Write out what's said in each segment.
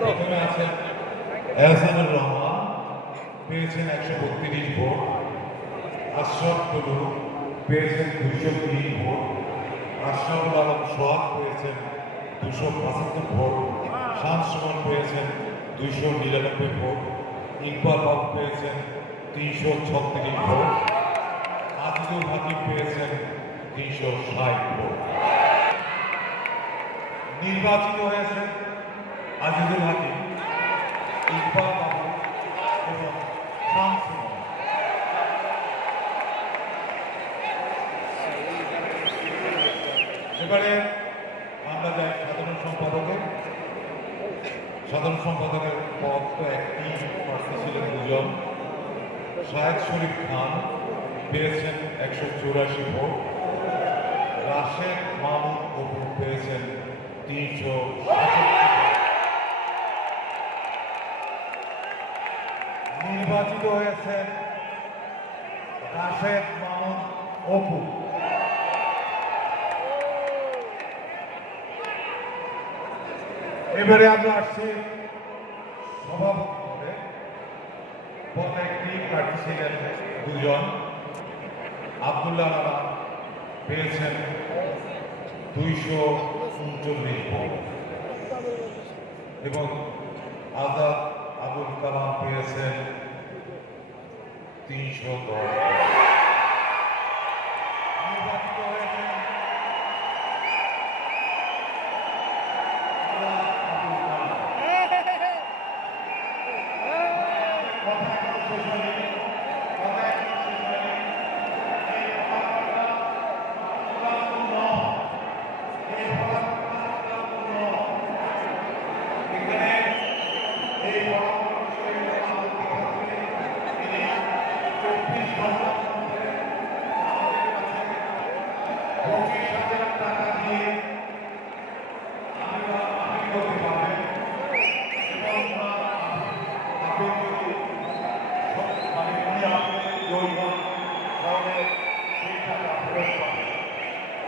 প্রথমে আছেন এহসানুর রহমান, পেয়েছেন 132 ভোট। আশরাফ টুলু পেয়েছেন 203 ভোট। আশরাফুল আলম সোহাগ পেয়েছেন 275 ভোট। শামসুমন পেয়েছেন 299 ভোট। ইকবাল হক পেয়েছেন 336 ভোট। আজিজুল হাকিম পেয়েছেন 360 ভোট। নির্বাচিত হয়েছেন আজিজুল হাকিম, ইকবাল বাবু এবং শামসুমন। এবারে আমরা যাই সাধারণ সম্পাদকে। সাধারণ সম্পাদকের পদ তো একটি, প্রার্থী ছিলেন দুজন। শাহেদ শরীফ খান পেয়েছেন 184 ভোট। রাশেদ মাহমুদ অপু পেয়েছেন 366 ভোট। নির্বাচিত হয়েছেন রাশেদ মাহমুদ অপু। এবারে আমরা আসছি সভাপতি পদে। পদ একটি, প্রার্থী ছিলেন দুজন। আব্দুল্লাহ রানা পেয়েছেন 239 ভোট এবং আজাদ আবুল কালাম পেয়েছেন 310 ভোট। নির্বাচিত হয়েছেন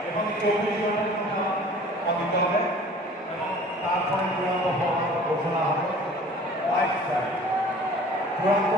এবং 24 ঘন্টার দিতে হবে এবং তারপরে চূড়ান্ত ঘোষণা হবে 22 তারিখ। চূড়ান্ত